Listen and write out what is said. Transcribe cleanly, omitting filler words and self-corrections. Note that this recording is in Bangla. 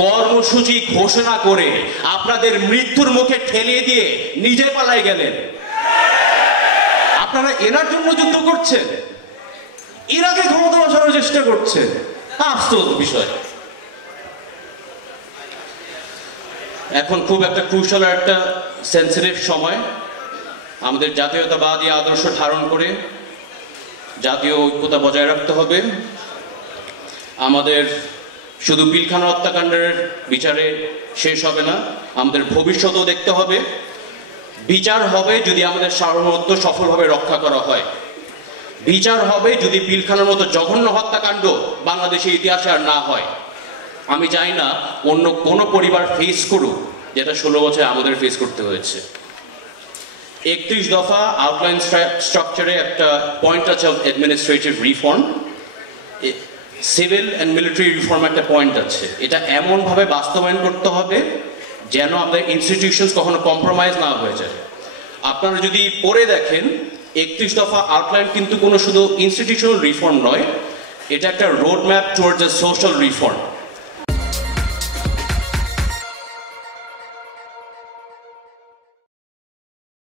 কর্মসূচি ঘোষণা করে আপনাদের মৃত্যুর মুখে ঠেলিয়ে দিয়ে নিজে পালাই গেলেন। আপনারা এনার জন্য যুদ্ধ করছেন, ইরাকে ক্ষমতা বসানোর চেষ্টা করছেন। আফসোস বিষয়। এখন খুব একটা ক্রুশাল একটা সেন্সিটিভ সময়। আমাদের জাতীয়তাবাদী আদর্শ ধারণ করে জাতীয় ঐক্যতা বজায় রাখতে হবে। আমাদের শুধু পিলখানা হত্যাকাণ্ডের বিচারে শেষ হবে না, আমাদের ভবিষ্যতেও দেখতে হবে। বিচার হবে যদি আমাদের সার্বভৌমত্ব সফলভাবে রক্ষা করা হয়। বিচার হবে যদি পিলখানার মতো জঘন্য হত্যাকাণ্ড বাংলাদেশের ইতিহাসে আর না হয়। আমি চাই না অন্য কোনো পরিবার ফেস করুক যেটা 16 বছরে আমাদের ফেস করতে হয়েছে। 31 দফা আউটলাইন স্ট্রাকচারে একটা পয়েন্ট আছে administrative reform, civil and military reform একটা পয়েন্ট আছে। এটা এমনভাবে বাস্তবায়ন করতে হবে যেন আমাদের ইনস্টিটিউশনস কখনো কম্প্রোমাইজ না হয়ে যায়। আপনারা যদি পড়ে দেখেন 31 দফা আউটলাইন কিন্তু কোনো শুধু ইনস্টিটিউশনাল রিফর্ম নয়, এটা একটা রোড ম্যাপ টুয়ার্ডস এ সোশ্যাল রিফর্ম।